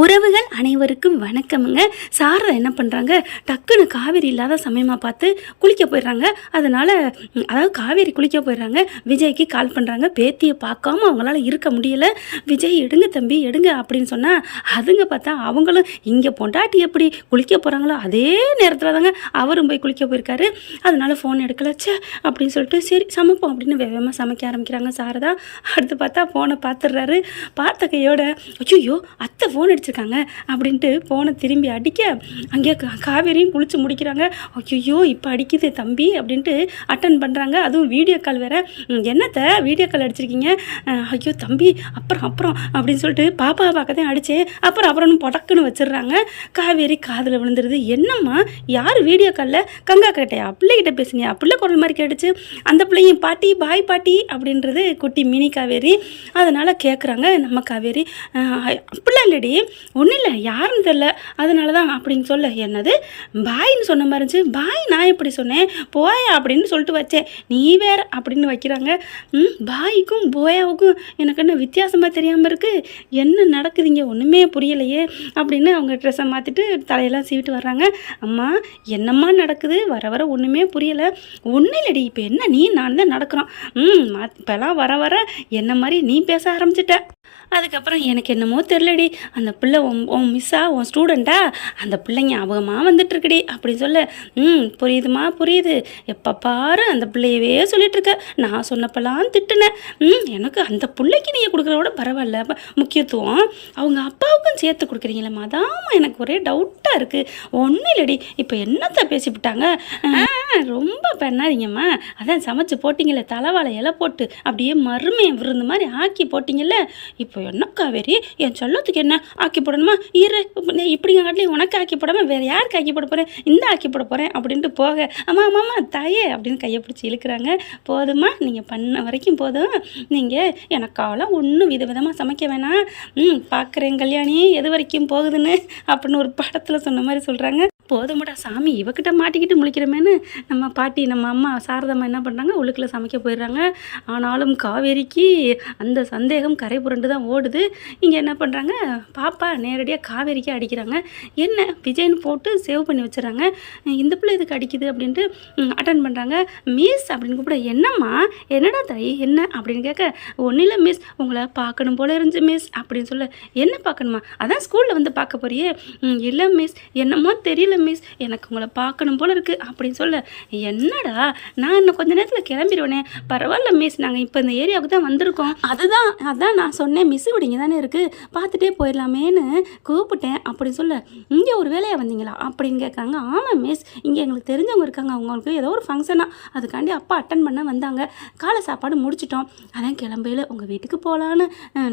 உறவுகள் அனைவருக்கும் வணக்கமுங்க. சாரதா என்ன பண்ணுறாங்க, டக்குன்னு காவேரி இல்லாத சமயமாக பார்த்து குளிக்க போயிடுறாங்க. அதனால் அதாவது காவேரி குளிக்க போயிடுறாங்க. விஜய்க்கு கால் பண்ணுறாங்க. பேத்தியை பார்க்காம அவங்களால இருக்க முடியல. விஜய் எடுங்க தம்பி எடுங்க அப்படின்னு சொன்னால் அதுங்க பார்த்தா அவங்களும் இங்கே பொண்டாட்டி எப்படி குளிக்க போகிறாங்களோ அதே நேரத்தில் தாங்க அவரும் போய் குளிக்க போயிருக்காரு. அதனால் ஃபோன் எடுக்கலச்சே அப்படின்னு சொல்லிட்டு சரி சமைப்போம் அப்படின்னு வேகமாக சமைக்க ஆரம்பிக்கிறாங்க சாரதா. அடுத்து பார்த்தா ஃபோனை பார்த்துடுறாரு. பார்த்த கையோட ஐயோ அத்தை ஃபோன் அடிச்சிருக்காங்க அப்படின்ட்டு ஃபோனை திரும்பி அடிக்க அங்கே காவேரியும் குளிச்சு முடிக்கிறாங்க. ஐயோ இப்போ அடிக்குது தம்பி அப்படின்ட்டு அட்டன் பண்ணுறாங்க. அதுவும் வீடியோ கால் வேறு. என்னத்தை வீடியோ கால் அடிச்சிருக்கீங்க? ஐயோ தம்பி அப்புறம் அப்புறம் அப்படின்னு சொல்லிட்டு பாப்பாவை பார்க்க தான் அடித்தேன். அப்புறம் பொடக்குன்னு வச்சிடுறாங்க. காவேரி காதில் விழுந்துருது. என்னம்மா யார் வீடியோ காலில் கங்கா கேட்டையா பிள்ளைகிட்ட பேசுனியா? பிள்ளை குரல் மாதிரி கேட்டுச்சு. அந்த பிள்ளையும் பாட்டி பாய் பாட்டி அப்படின்றது குட்டி மினி காவேரி. அதனால் கேட்குறாங்க நம்ம காவேரி. அப்படிலாம் இல்லடி, ஒன்றும் இல்லை யாருன்னு தெரில அதனால தான் அப்படின்னு சொல்ல. என்னது பாயின்னு சொன்ன மாதிரி இருந்துச்சு. பாய் நான் எப்படி சொன்னேன்? போயா அப்படின்னு சொல்லிட்டு வச்சேன், நீ வேற அப்படின்னு வைக்கிறாங்க. பாய்க்கும் போயாவுக்கும் எனக்கு என்ன வித்தியாசமாக தெரியாமல் இருக்குது? என்ன நடக்குதுங்க ஒன்றுமே புரியலையே அப்படின்னு அவங்க ட்ரெஸ்ஸை மாற்றிட்டு தலையெல்லாம் சீவிட்டு வர்றாங்க. அம்மா என்னம்மா நடக்குது? வர வர ஒன்றுமே புரியலை. ஒன்றும் இல்லடி, இப்போ என்ன நீ நான் தான் நடக்கிறோம். இப்போலாம் வர வர என்ன மாதிரி நீ பேச ஆரம்பிச்சிட்ட. அதுக்கப்புறம் எனக்கு என்னமோ தெரிலடி, அந்த பிள்ளை உன் மிஸ்ஸா உன் ஸ்டூடெண்ட்டா அந்த பிள்ளை ஞாபகமாக வந்துட்டுருக்குடி அப்படின்னு சொல்ல. புரியுதுமா புரியுது, எப்போ பாரு அந்த பிள்ளையவே சொல்லிகிட்ருக்க. நான் சொன்னப்பெல்லாம் திட்டுனேன். எனக்கு அந்த பிள்ளைக்கு நீங்கள் கொடுக்குறதோட பரவாயில்ல முக்கியத்துவம் அவங்க அப்பாவுக்கும் சேர்த்து கொடுக்குறீங்களம்மா, அதாம்மா எனக்கு ஒரே டவுட்டாக இருக்குது. ஒன்றும் இல்லடி, இப்போ என்னத்தை பேசிவிட்டாங்க? ரொம்ப பண்ணாதீங்கம்மா, அதான் சமைச்சு போட்டிங்களே தலைவாழை இலை போட்டு அப்படியே மருமையை விருந்து மாதிரி ஆக்கி போட்டிங்கல்ல, இப்போ என்ன காவேரி என் சொல்லத்துக்கு என்ன ஆக்கி போடணுமா? இப்படிங்க காட்டிலையும் உனக்கு ஆக்கி போடாமல் வேறு யாருக்கு ஆக்கி போட போகிறேன்? இந்த ஆக்கி போட போகிறேன் அப்படின்ட்டு போக ஆமாம் ஆமாம்மா தாயே அப்படின்னு கையை பிடிச்சி இழுக்கிறாங்க. போதுமா, நீங்கள் பண்ண வரைக்கும் போதும். நீங்கள் எனக்காலாம் ஒன்றும் விதவிதமாக சமைக்க வேணாம். பார்க்குறேன் கல்யாணி எது வரைக்கும் போகுதுன்னு அப்படின்னு ஒரு படத்தில் சொன்ன மாதிரி சொல்கிறாங்க. போதுமுடா சாமி, இவக்கிட்ட மாட்டிக்கிட்டு முழிக்கிறமேன்னு நம்ம பாட்டி நம்ம அம்மா சாரதம்மா என்ன பண்ணுறாங்க, உள்ளுக்குள்ளே சமைக்க போயிடுறாங்க. ஆனாலும் காவேரிக்கு அந்த சந்தேகம் கரை புரண்டு தான் ஓடுது. இங்கே என்ன பண்ணுறாங்க, பாப்பா நேரடியாக காவேரிக்கு அடிக்கிறாங்க. என்ன விஜய்னு போட்டு சேவ் பண்ணி வச்சுறாங்க. இந்த பிள்ளை இதுக்கு அடிக்குது அப்படின்ட்டு அட்டன் பண்ணுறாங்க. மிஸ் அப்படின்னு கூப்பிட, என்னம்மா என்னடா தாய் என்ன அப்படின்னு கேட்க, ஒன்றும் இல்லை மிஸ், உங்களை பார்க்கணும் போல இருந்துச்சு மிஸ் அப்படின்னு சொல்ல. என்ன பார்க்கணுமா? அதான் ஸ்கூலில் வந்து பார்க்க போறியே. இல்லை மிஸ் என்னமோ தெரியல மிஸ், எனக்கு உங்களை பார்க்கணும் போல இருக்குது அப்படின்னு சொல்ல. என்னடா நான் இன்னும் கொஞ்ச நேரத்தில் கிளம்பிடுவேனே. பரவாயில்ல மிஸ், நாங்கள் இப்போ இந்த ஏரியாவுக்கு தான் வந்திருக்கோம். அதான் நான் சொன்னேன் மிஸ் விடிங்க தானே இருக்குது, பார்த்துட்டே போயிடலாமேன்னு கூப்பிட்டேன் அப்படின்னு சொல்ல. இங்கே ஒரு வேலையாக வந்தீங்களா அப்படின்னு கேட்குறாங்க. ஆமாம் மிஸ், இங்கே எங்களுக்கு தெரிஞ்சவங்க இருக்காங்க, அவங்களுக்கு ஏதோ ஒரு ஃபங்க்ஷனாக அதுக்காண்டி அப்பா அட்டன் பண்ண வந்தாங்க. காலை சாப்பாடு முடிச்சிட்டோம், அதான் கிளம்பையில் உங்கள் வீட்டுக்கு போகலான்னு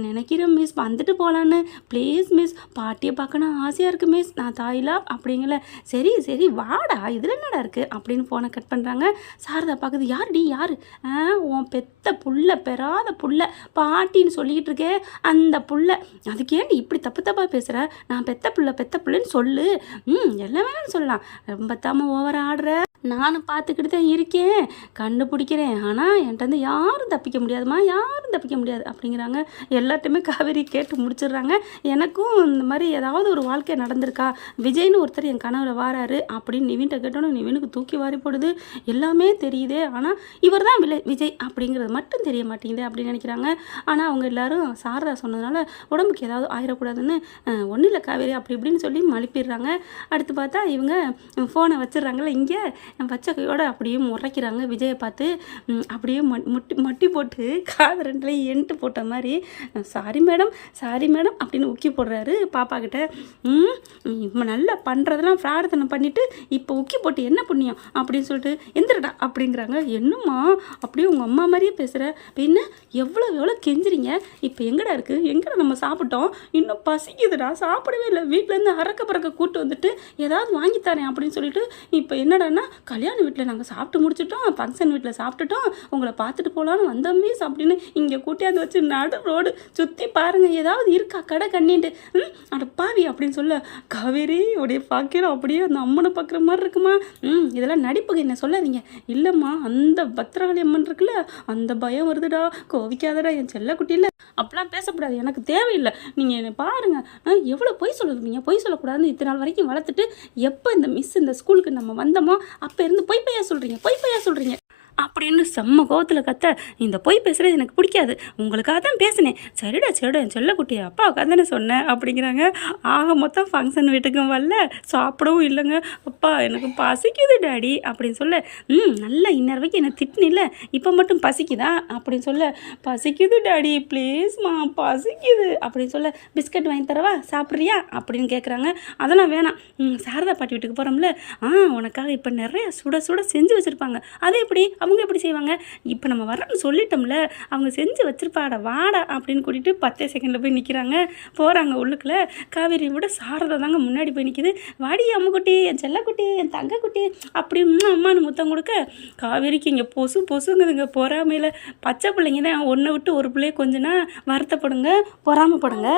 நினைக்கிறேன் மிஸ், வந்துட்டு போகலான்னு. ப்ளீஸ் மிஸ், பாட்டியை பார்க்கணும் ஆசையாக இருக்குது மிஸ், நான் தாயிலா அப்படிங்கல. சரி சரி வாடா, இதில் என்னடா இருக்குது அப்படின்னு ஃபோனை கட் பண்ணுறாங்க. சாரதா பார்க்குது. யாருடி யார்? உன் பெத்த புள்ள, பெறாத புள்ள பாட்டின்னு சொல்லிக்கிட்டு இருக்கே அந்த புள்ள, அதுக்கேண்டி இப்படி தப்பு தப்பாக பேசுகிற? நான் பெத்த புள்ளன்னு சொல்லு. எல்லாம் வேணும்னு சொல்லலாம், ரொம்ப தாம ஓவர ஆடுற. நானும் பார்த்துக்கிட்டு தான் இருக்கேன், கண்டுபிடிக்கிறேன், ஆனால் என்கிட்ட வந்து யாரும் தப்பிக்க முடியாதுமா, யாரும் தப்பிக்க முடியாது அப்படிங்கிறாங்க. எல்லாத்தையுமே காவேரி கேட்டு முடிச்சிடுறாங்க. எனக்கும் இந்த மாதிரி ஏதாவது ஒரு வாழ்க்கை நடந்திருக்கா, விஜய்னு ஒருத்தர் என் கனவுல வாராரு அப்படின்னு நிவின்கிட்ட கேட்டோன்னு நிவினுக்கு தூக்கி வாரி போடுது. எல்லாமே தெரியுதே, ஆனால் இவர் தான் விஜய் அப்படிங்கிறது மட்டும் தெரிய மாட்டேங்குது அப்படின்னு நினைக்கிறாங்க. ஆனால் அவங்க எல்லாரும் சாரதா சொன்னதுனால உடம்புக்கு ஏதாவது ஆயிடக்கூடாதுன்னு ஒன்றும் இல்லை காவேரி அப்படி இப்படின்னு சொல்லி மழுப்பிடுறாங்க. அடுத்து பார்த்தா இவங்க ஃபோனை வச்சிடுறாங்களே, இங்கே பச்சை கையோடு அப்படியே முறைக்கிறாங்க விஜயை பார்த்து. அப்படியே மட்டி போட்டு காது ரெண்டுலேயும் என்ட்டு போட்ட மாதிரி சாரி மேடம் அப்படின்னு உக்கி போடுறாரு பாப்பா கிட்ட. இப்போ நல்லா பண்ணுறதெல்லாம் ஃப்ராடுத்தனம் பண்ணிவிட்டு இப்போ உக்கி போட்டு என்ன புண்ணியம் அப்படின்னு சொல்லிட்டு எந்திரடா அப்படிங்கிறாங்க. என்னம்மா அப்படியே உங்கள் அம்மா மாதிரியே பேசுகிற, பின்ன எவ்வளோ கெஞ்சுறீங்க, இப்போ எங்கடா இருக்குது, எங்கடா நம்ம சாப்பிட்டோம், இன்னும் பசிக்குதுடா, சாப்பிடவே இல்லை, வீட்டிலேருந்து அறக்க பறக்க கூட்டு வந்துட்டு ஏதாவது வாங்கித்தாரேன் அப்படின்னு சொல்லிட்டு இப்போ என்னடான்னா கல்யாண வீட்டில் நாங்கள் சாப்பிட்டு முடிச்சிட்டோம், ஃபங்க்ஷன் வீட்டில் சாப்பிட்டுட்டோம், உங்களை பார்த்துட்டு போகலான்னு வந்தோம் மிஸ் அப்படின்னு இங்கே கூட்டியாந்து வச்சு நடு ரோடு சுற்றி பாருங்கள் ஏதாவது இருக்கா கடை கண்ணின்ட்டு. அட பாவி அப்படின்னு சொல்ல காவேரி உடைய பார்க்கிறோம் அப்படியே அந்த அம்மனை பார்க்குற மாதிரி இருக்குமா. இதெல்லாம் நடிப்புக்கு என்ன சொல்லாதீங்க. இல்லைம்மா அந்த பத்திரகாளி அம்மன் இருக்குல்ல அந்த பயம் வருதுடா, கோவிக்காதடா என் செல்லக்குட்டியில் அப்படிலாம் பேசக்கூடாது, எனக்கு தேவையில்லை, நீங்கள் என்னை பாருங்கள் எவ்வளோ பொய் சொல்லுவீங்க, பொய் சொல்லக்கூடாதுன்னு இத்தனை நாள் வரைக்கும் வளர்த்துட்டு எப்போ இந்த மிஸ் இந்த ஸ்கூலுக்கு நம்ம வந்தோமோ அப்போ இருந்து பொய் பையா சொல்கிறீங்க அப்படின்னு செம்ம கோவத்தில் கத்த. இந்த பொய் பேசுகிறது எனக்கு பிடிக்காது, உங்களுக்காக தான் பேசினேன். சரிடா என் செல்லக்குட்டி அப்பாவுக்காக தானே சொன்னேன் அப்படிங்கிறாங்க. ஆக மொத்தம் ஃபங்க்ஷன் வீட்டுக்கும் வரல, சாப்பிடவும் இல்லைங்க. அப்பா எனக்கு பசிக்குது டாடி அப்படின்னு சொல்ல. நல்லா இன்னொரு வரைக்கும் என்னை திட்டினில்ல, இப்போ மட்டும் பசிக்குதா அப்படின்னு சொல்ல. பசிக்குது டாடி ப்ளீஸ்மா பசிக்குது அப்படின்னு சொல்ல. பிஸ்கட் வாங்கி தரவா, சாப்பிட்றியா அப்படின்னு கேட்குறாங்க. அதெல்லாம் வேணாம், சாரதா பாட்டி வீட்டுக்கு போகிறோம்ல, உனக்காக இப்போ நிறைய சுட சுட செஞ்சு வச்சுருப்பாங்க, அது எப்படி அவங்க எப்படி செய்வாங்க, இப்போ நம்ம வரணும்னு சொல்லிட்டோம்ல, அவங்க செஞ்சு வச்சிருப்பாடா வாடா அப்படின்னு கூட்டிகிட்டு 10 செகண்டில் போய் நிற்கிறாங்க. போகிறாங்க உள்ளுக்குள்ள. காவேரியை விட சாரதா தாங்க முன்னாடி போய் நிற்கிது. வாடி அம்முக்குட்டி என் செல்லக்குட்டி என் தங்கக்குட்டி அப்படின்னு அம்மானு முத்தம் கொடுக்க. காவேரிக்கு இங்கே பொசுங்குதுங்க பொறாமையில். பச்சை பிள்ளைங்க தான் ஒன்றை விட்டு ஒரு பிள்ளைய கொஞ்சனா வருத்தப்படுங்க, பொறாமப்படுங்க.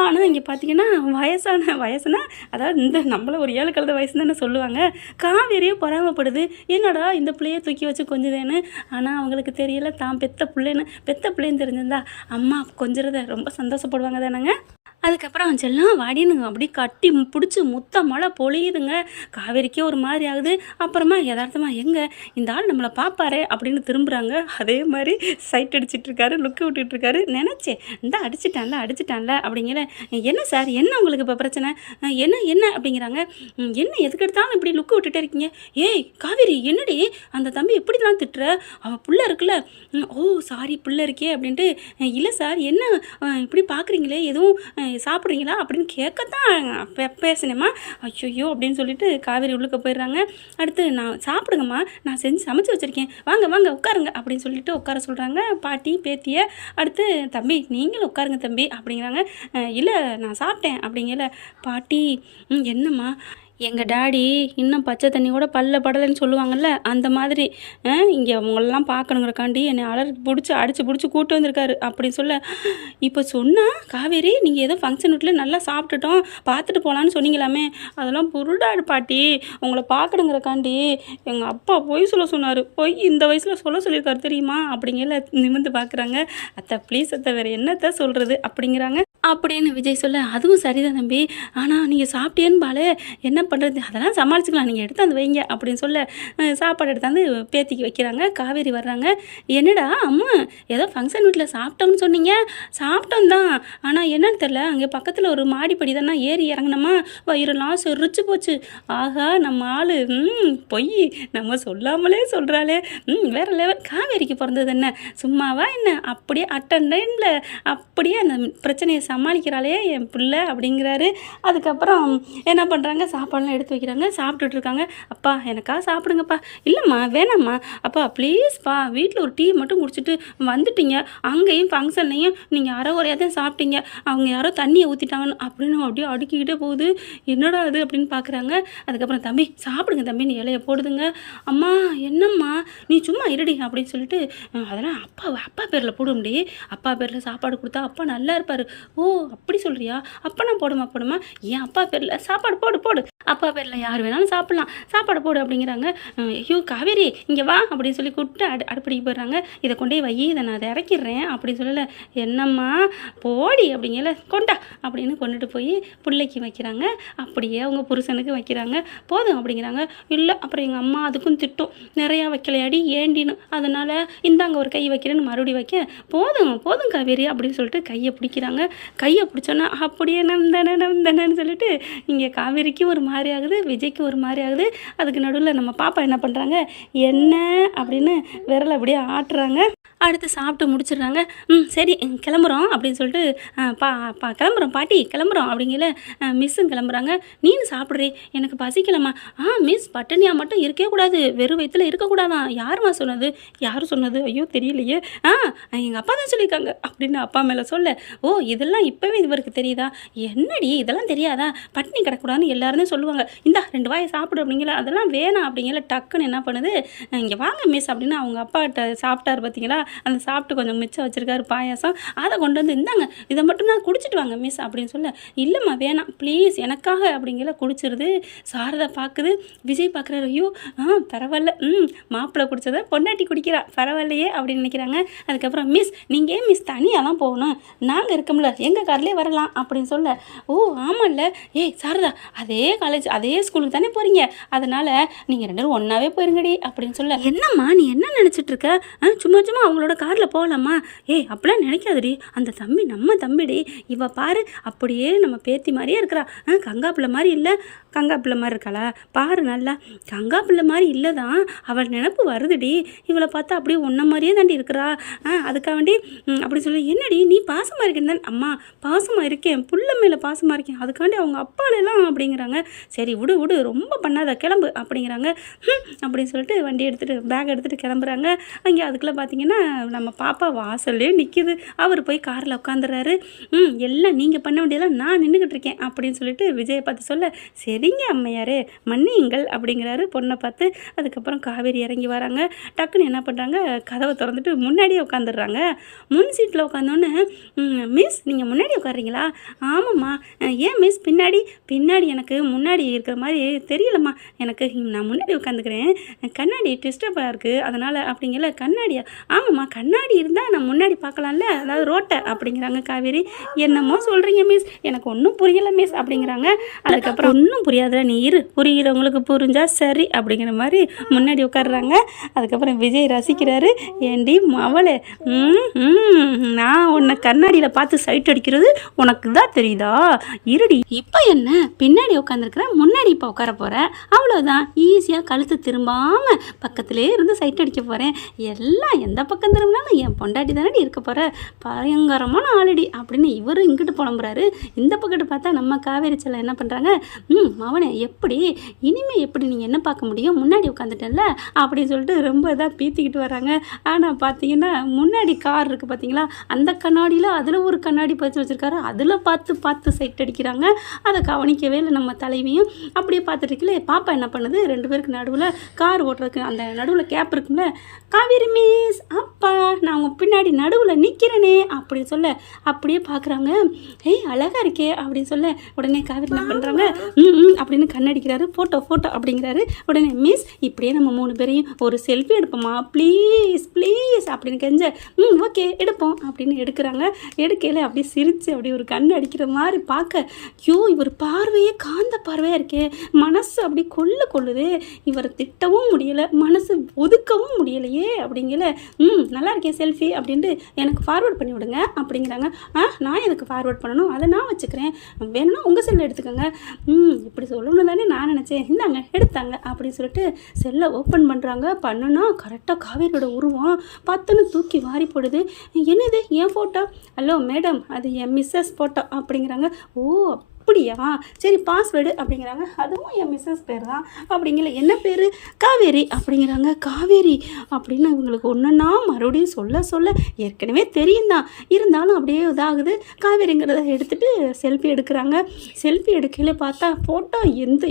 ஆனால் இங்கே பார்த்தீங்கன்னா வயசுனா அதாவது இந்த நம்மள ஒரு 7 கழுத வயசு தானே சொல்லுவாங்க. காவேரியே பொறாமப்படுது, என்னடா இந்த பிள்ளையை தூக்கி வச்சு கொஞ்சம் ஆனால் அவங்களுக்கு தெரியல தான் பெத்த பிள்ளைன்னு தெரிஞ்சிருந்தா அம்மா கொஞ்சிறத ரொம்ப சந்தோஷப்படுவாங்க தானேங்க. அதுக்கப்புறம் செல்லம் வாடின்னு அப்படி கட்டி பிடிச்சி முத்த மழை பொழியுதுங்க. காவேரிக்கே ஒரு மாதிரி ஆகுது. அப்புறமா யதார்த்தமாக எங்கே இந்த ஆள் நம்மளை பார்ப்பாரே அப்படின்னு திரும்புகிறாங்க. அதே மாதிரி சைட் அடிச்சிட்ருக்காரு, லுக்கு விட்டுட்ருக்காரு. நினச்சேன் இந்த அடிச்சிட்டான்ல அப்படிங்கிற. என்ன சார் என்ன உங்களுக்கு இப்போ பிரச்சனை, என்ன அப்படிங்கிறாங்க. என்ன எதுக்கு எடுத்தாலும் இப்படி லுக்கு விட்டுட்டே இருக்கீங்க. ஏய் காவேரி என்னடி அந்த தம்பி எப்படிலாம் திட்டுற, அவள் புள்ள இருக்குல்ல. ஓ சாரி புள்ள இருக்கே அப்படின்ட்டு. இல்லை சார் என்ன இப்படி பார்க்குறீங்களே, எதுவும் சாப்பிட்றீங்களா அப்படின்னு கேட்கத்தான் பேசினேம்மா. ஐயோ அப்படின்னு சொல்லிட்டு காவேரி உள்ளுக்க போயிடுறாங்க. அடுத்து நான் சாப்பிடுங்கம்மா, நான் செஞ்சு சமைச்சு வச்சுருக்கேன், வாங்க உட்காருங்க அப்படின்னு சொல்லிட்டு உட்கார சொல்கிறாங்க பாட்டி பேத்தியை. அடுத்து தம்பி நீங்களும் உட்காருங்க தம்பி அப்படிங்கிறாங்க. இல்லை நான் சாப்பிட்டேன் அப்படிங்கல. பாட்டி என்னம்மா எங்கள் டாடி இன்னும் பச்சை தண்ணி கூட பல்ல படலைன்னு சொல்லுவாங்கள்ல, அந்த மாதிரி இங்கே அவங்களெல்லாம் பார்க்கணுங்கிறக்காண்டி என்னை அடிச்சு பிடிச்சி கூட்டு வந்திருக்காரு அப்படின்னு சொல்ல. இப்போ சொன்னால் காவேரி நீங்கள் ஏதோ ஃபங்க்ஷன் வீட்டில் நல்லா சாப்பிட்டுட்டோம் பார்த்துட்டு போகலான்னு சொன்னீங்களாமே, அதெல்லாம் புருடாடு பாட்டி, உங்களை பார்க்கணுங்கிறக்காண்டி எங்கள் அப்பா பொய் சொன்னார், பொய் இந்த வயசில் சொல்லியிருக்காரு தெரியுமா அப்படிங்கிற. நிமிர்ந்து பார்க்குறாங்க. அத்தை ப்ளீஸ் அத்தை வேறு என்னத்தை சொல்கிறது அப்படிங்கிறாங்க. அப்படின்னு விஜய் சொல்ல. அதுவும் சரிதான் தம்பி, ஆனால் நீங்கள் சாப்பிட்டேன்னு பாலே என்ன பண்ணுறது, அதெல்லாம் சமாளிச்சுக்கலாம், நீங்கள் எடுத்தாந்து வைங்க அப்படின்னு சொல்ல. சாப்பாடு எடுத்தாந்து பேத்திக்கு வைக்கிறாங்க. காவேரி வர்றாங்க. என்னடா அம்மா ஏதோ ஃபங்க்ஷன் வீட்டில் சாப்பிட்டோம்னு சொன்னீங்க. சாப்பிட்டோம் தான், ஆனால் என்னன்னு தெரில, அங்கே பக்கத்தில் ஒரு மாடிப்படி தானே ஏறி இறங்கினோமா, வயிறெல்லாம் செரிச்சு போச்சு. ஆகா நம்ம ஆள் பொய் நம்ம சொல்லாமலே சொல்கிறாளே, வேறு லெவல். காவேரிக்கு பிறந்தது என்ன சும்மாவா என்ன, அப்படியே அட்டன்டைமில் அப்படியே அந்த பிரச்சனையை சமாளிக்கிறாளே என் பிள்ளை அப்படிங்கிறாரு. அதுக்கப்புறம் என்ன பண்ணுறாங்க, சாப்பாடுலாம் எடுத்து வைக்கிறாங்க, சாப்பிட்டுட்டு இருக்காங்க. அப்பா எனக்கா சாப்பிடுங்கப்பா. இல்லைம்மா வேணாம்மா, அப்பா ப்ளீஸ்ப்பா, வீட்டில் ஒரு டீ மட்டும் குடிச்சிட்டு வந்துட்டீங்க, அங்கேயும் ஃபங்க்ஷன்லையும் நீங்கள் அரை குறையாக தான் சாப்பிட்டீங்க, அவங்க யாரோ தண்ணியை ஊற்றிட்டாங்கன்னு அப்படின்னு அப்படியே அடுக்கிக்கிட்டே போகுது. என்னடா அது அப்படின்னு பார்க்குறாங்க. அதுக்கப்புறம் தம்பி சாப்பிடுங்க தம்பின்னு இலையை போடுதுங்க. அம்மா என்னம்மா நீ சும்மா இருடி அப்படின்னு சொல்லிட்டு, அதெல்லாம் அப்பா பேரில் போட முடியும், அப்பா பேரில் சாப்பாடு கொடுத்தா அப்பா நல்லா இருப்பார். ஓ அப்படி சொல்கிறியா, அப்போ நான் போடுமா ஏன் அப்பா பேரில் சாப்பாடு போடு, அப்பா பேரில் யார் வேணாலும் சாப்பிட்லாம், சாப்பாடு போடு அப்படிங்கிறாங்க. ஐயோ காவேரி இங்கே வா அப்படின்னு சொல்லி கூப்பிட்டு அடுப்படிக்கு போயிடுறாங்க. இதை கொண்டே வை, இதை நான் அதை இறக்கிடுறேன் அப்படின்னு சொல்லலை. என்னம்மா போடி அப்படிங்கல, கொண்டா அப்படின்னு கொண்டுட்டு போய் பிள்ளைக்கு வைக்கிறாங்க. அப்படியே அவங்க புருஷனுக்கு வைக்கிறாங்க. போதும் அப்படிங்கிறாங்க. இல்லை அப்புறம் எங்கள் அம்மா அதுக்கும் திட்டும், நிறையா வைக்கலையாடி ஏண்டின்னு, அதனால் இந்தாங்க ஒரு கை வைக்கிறேன்னு மறுபடியும் வைக்க. போதும் காவேரி அப்படின்னு சொல்லிட்டு கையை பிடிக்கிறாங்க. கையை பிடிச்சோன்னா அப்படியே நம்தனன்னு சொல்லிட்டு இங்கே காவேரிக்கு ஒரு மாதிரி ஆகுது, விஜய்க்கு ஒரு மாதிரி ஆகுது. அதுக்கு நடுவில் நம்ம பாப்பா என்ன பண்ணுறாங்க, என்ன அப்படின்னு விரலை அப்படியே ஆட்டுறாங்க. அடுத்து சாப்பிட்டு முடிச்சிடுறாங்க. சரி கிளம்புறோம் அப்படின்னு சொல்லிட்டு கிளம்புறோம் பாட்டி கிளம்புறோம் அப்படிங்கல மிஸ்ஸும் கிளம்புறாங்க. நீனு சாப்பிட்றே, எனக்கு பசிக்கலம்மா. மிஸ் பட்டினியாக மட்டும் இருக்கவே கூடாது, வெறும் வயிற்றுல இருக்கக்கூடாதான். யாருமா சொன்னது? யார் சொன்னது? ஐயோ தெரியலையே. எங்கள் அப்பா தான் சொல்லியிருக்காங்க அப்படின்னு அப்பா மேலே சொல்ல, ஓ இதெல்லாம் இப்போவே இவருக்கு தெரியுதா? என்னடி இதெல்லாம் தெரியாதா? பட்டினி கிடக்கூடாதுன்னு எல்லாருமே சொல்லுவாங்க. இந்தா 2 வாயை சாப்பிடு அப்படிங்கல. அதெல்லாம் வேணாம் அப்படிங்கல. டக்குன்னு என்ன பண்ணுது, இங்கே வாங்க மிஸ் அப்படின்னு அவங்க அப்பாட்ட சாப்பிட்டாரு பார்த்தீங்களா, அந்த சாப்பிட்டு கொஞ்சம் மிச்சம் வச்சுருக்காரு பாயாசம், அதை கொண்டு வந்து இந்தாங்க இதை மட்டும் நான் குடிச்சிட்டு வாங்க மிஸ் அப்படின்னு சொல்ல, இல்லைம்மா வேணாம் ப்ளீஸ் எனக்காக அப்படிங்கல. குடிச்சிருது. சாரதா பார்க்குது, விஜய் பார்க்குறாரு. ஐயோ பரவாயில்ல, மாப்பிள்ளை குடித்ததை பொண்டாட்டி குடிக்கிறா, பரவாயில்லையே அப்படின்னு நினைக்கிறாங்க. அதுக்கப்புறம் மிஸ் நீங்கள் ஏன் மிஸ் தனியாலாம் போகணும், நாங்கள் இருக்கோம்ல எங்கள் கார்லேயே வரலாம் அப்படின்னு சொல்ல, ஓ ஆமாம்ல, ஏய் சாரதா அதே காலேஜ் அதே ஸ்கூலுக்கு தானே போகிறீங்க, அதனால் நீங்கள் 2 பேரும் ஒன்றாவே போயிருங்கடி அப்படின்னு சொல்ல, என்னம்மா நீ என்ன நினச்சிட்டு இருக்க? சும்மா சும்மா அவங்களோட காரில் போகலாமா? ஏய் அப்படிலாம் நினைக்காதடி, அந்த தம்பி நம்ம தம்பிடி, இவ பாரு அப்படியே நம்ம பேத்தி மாதிரியே இருக்கிறா. கங்கா பிள்ளை மாதிரி இல்லை, கங்கா பிள்ளை மாதிரி இருக்காளா பாரு, நல்லா கங்கா பிள்ளை மாதிரி இல்லை தான், அவள் நினப்பு வருதுடி, இவளை பார்த்தா அப்படியே ஒன்றை மாதிரியே தாண்டி இருக்கிறா. அதுக்காக வேண்டி அப்படி சொல்லி, என்னடி நீ பாசமாக இருக்கேன்னு தான்? அம்மா பாசமாக இருக்கேன், புள்ள மேலே பாசமாக இருக்கேன், அதுக்காண்டி அவங்க அப்பாலெல்லாம் அப்படிங்கிறாங்க. சரி விடு விடு ரொம்ப பண்ணாத, கிளம்பு அப்படிங்கிறாங்க. அப்படின்னு சொல்லிட்டு வண்டி எடுத்துகிட்டு பேக் எடுத்துகிட்டு கிளம்புறாங்க. அங்கே அதுக்குள்ளே பார்த்தீங்கன்னா நம்ம பாப்பா வாசல்லே நிற்கிது. அவர் போய் காரில் உட்காந்துறாரு. எல்லாம் நீங்கள் பண்ண வேண்டியதெல்லாம் நான் நின்றுக்கிட்டு இருக்கேன் அப்படின்னு சொல்லிட்டு விஜயை பார்த்து சொல்ல, சரிங்க அம்மையாரே மன்னியுங்கள் அப்படிங்கிறாரு பொண்ணை பார்த்து. அதுக்கப்புறம் காவேரி இறங்கி வராங்க. டக்குன்னு என்ன பண்ணுறாங்க, கதவை திறந்துட்டு முன்னாடியே உட்காந்துடுறாங்க. முன் சீட்டில் உட்காந்தோன்னே, மிஸ் நீங்கள் முன்னாடி உட்காடுறீங்களா? ஆமாம்மா. ஏன் மிஸ் பின்னாடி? பின்னாடி எனக்கு முன்னாடி இருக்கிற மாதிரி தெரியலம்மா, எனக்கு நான் முன்னாடி உட்காந்துக்கிறேன், கண்ணாடி டிஸ்டர்பாக இருக்குது அதனால் அப்படிங்கல. கண்ணாடியா? ஆமாம்மா கண்ணாடி இருந்தால் நான் முன்னாடி பார்க்கலாம்ல, அதாவது ரோட்டை அப்படிங்கிறாங்க காவேரி. என்னமோ சொல்கிறீங்க மிஸ், எனக்கு ஒன்றும் புரியலை மிஸ் அப்படிங்கிறாங்க. அதுக்கப்புறம் ஒன்றும் புரியாதுல, நீ இரு, புரிகிறவங்களுக்கு புரிஞ்சா சரி அப்படிங்கிற மாதிரி முன்னாடி உட்காடுறாங்க. அதுக்கப்புறம் விஜய் ரசிக்கிறாரு. ஏண்டி மவளே, நான் உன்னை கண்ணாடியில் பார்த்து சைட் அடிக்கிறது உனக்கு தான் தெரியுதா? இருடி, இப்போ என்ன பின்னாடி உட்காந்துருக்குறேன், முன்னாடி இப்போ உட்கார போகிறேன், அவ்வளோதான். ஈஸியாக கழுத்து திரும்பாமல் பக்கத்திலே இருந்து சைட் அடிக்க போகிறேன். எல்லாம் எந்த பக்கம் திரும்பினாலும் என் பொண்டாட்டி தானடி இருக்க போகிற, பயங்கரமான ஆளடி அப்படின்னு இவரும் இங்கிட்டு புலம்புறாரு. இந்த பக்கத்து பார்த்தா நம்ம காவேரி செல்லம் என்ன பண்ணுறாங்க, மவனே எப்படி இனிமேல் எப்படி நீங்கள் என்ன பார்க்க முடியும், முன்னாடி உட்காந்துட்டேன்ல அப்படின்னு சொல்லிட்டு ரொம்ப இதாக பீத்திக்கிட்டு வராங்க. ஆனால் பார்த்தீங்கன்னா முன்னாடி கார் இருக்குது பார்த்தீங்களா, அந்த கண்ணாடியில் அதில் ஒரு கண்ணாடி பதிச்சு வச்சுருக்காரு, அதில் பார்த்து சைட் அடிக்கிறாங்க. அதை கவனிக்கவே இல்லை நம்ம தலைவியும். அப்படியே பார்த்துட்டு இருக்கல, பாப்பா என்ன பண்ணுது, 2 பேருக்கு நடுவில் கார் ஓட்டுறதுக்கு அந்த நடுவில் கேப் இருக்கும்ல, காவேரி மிஸ் அப்பா நான் உங்கள் பின்னாடி நடுவில் நிற்கிறேனே அப்படின்னு சொல்ல, அப்படியே பார்க்குறாங்க. ஏய் அழகாக இருக்கே அப்படின்னு சொல்ல, உடனே காவேரி என்ன பண்ணுறாங்க, அப்படின்னு கண்ணடிக்கிறாரு. ஃபோட்டோ அப்படிங்கிறாரு. உடனே மிஸ் இப்படியே நம்ம 3 பேரையும் ஒரு செல்ஃபி எடுப்போமா ப்ளீஸ் ப்ளீஸ் அப்படின்னு கெஞ்ச, ஓகே எடுப்போம் அப்படின்னு எடுக்கிறாங்க. எடுக்கையில் அப்படியே சிரித்து அப்படியே ஒரு கண் அடிக்கிற மாதிரி பார்க்க, ஐயோ இவர் பார்வையே காந்த பார்வையாக இருக்கே, மனசு அப்படி கொள்ளுது, இவரை திட்டவும் முடியலை, மனசு ஒதுக்கவும் முடியலையே அப்படிங்கல. நல்லா இருக்கேன் செல்ஃபி அப்படின்ட்டு எனக்கு ஃபார்வர்ட் பண்ணி விடுங்க அப்படிங்கிறாங்க. நான் எனக்கு ஃபார்வர்ட் பண்ணணும், அதை நான் வச்சுக்கிறேன், வேணும்னா உங்கள் செல்லை எடுத்துக்கோங்க. இப்படி சொல்லணும் தானே நான் நினச்சேன், இந்தாங்க எடுத்தாங்க அப்படின்னு சொல்லிட்டு செல்லை ஓப்பன் பண்ணுறாங்க. பண்ணுனா கரெக்டாக காவேரியோட உருவம் பத்துன்னு தூக்கி வாரி போடுது. என்னது என் ஃபோட்டோ? ஹலோ மேடம் அது என் மிஸ்ஸஸ் ஃபோட்டோ அப்படிங்கிறாங்க. ஓ அப்படியா, சரி பாஸ்வேர்டு அப்படிங்கிறாங்க. அதுவும் என் மிஸ்ஸஸ் பேர் தான் அப்படிங்கல. என்ன பேர்? காவேரி அப்படிங்கிறாங்க. காவேரி அப்படின்னு இவங்களுக்கு ஒன்றுன்னா மறுபடியும் சொல்ல ஏற்கனவே தெரியும் தான், இருந்தாலும் அப்படியே இதாகுது. காவேரிங்கிறத எடுத்துகிட்டு செல்ஃபி எடுக்கிறாங்க. செல்ஃபி எடுக்கையில் பார்த்தா ஃபோட்டோ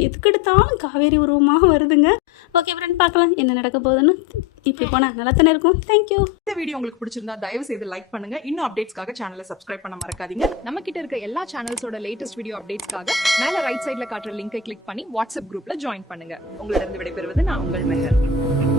எதுக்கு எடுத்தாலும் காவேரி உருவமாக வருதுங்க. ஓகே ஃப்ரெண்ட், பார்க்கலாம் என்ன நடக்க போகுதுன்னு. இப்படி போனால் நல்லா தானே இருக்கும். தேங்க்யூ. இந்த வீடியோ உங்களுக்கு பிடிச்சிருந்தா தயவு செய்து லைக் பண்ணுங்க. இன்னும் அப்டேட்ஸ்க்காக சேனலை சப்ஸ்கிரைப் பண்ண மறக்காதீங்க. நம்ம கிட்ட இருக்க எல்லா சேனல்ஸோட லேட்டஸ்ட் வீடியோ அப்டேட்ஸ்க்காக மேல ரைட் சைட்ல காட்டுற லிங்கை கிளிக் பண்ணி வாட்ஸ்அப் குரூப்ல ஜாயின் பண்ணுங்க. உங்களிடம் விடைபெறுவது நான் உங்கள் மெஹர்.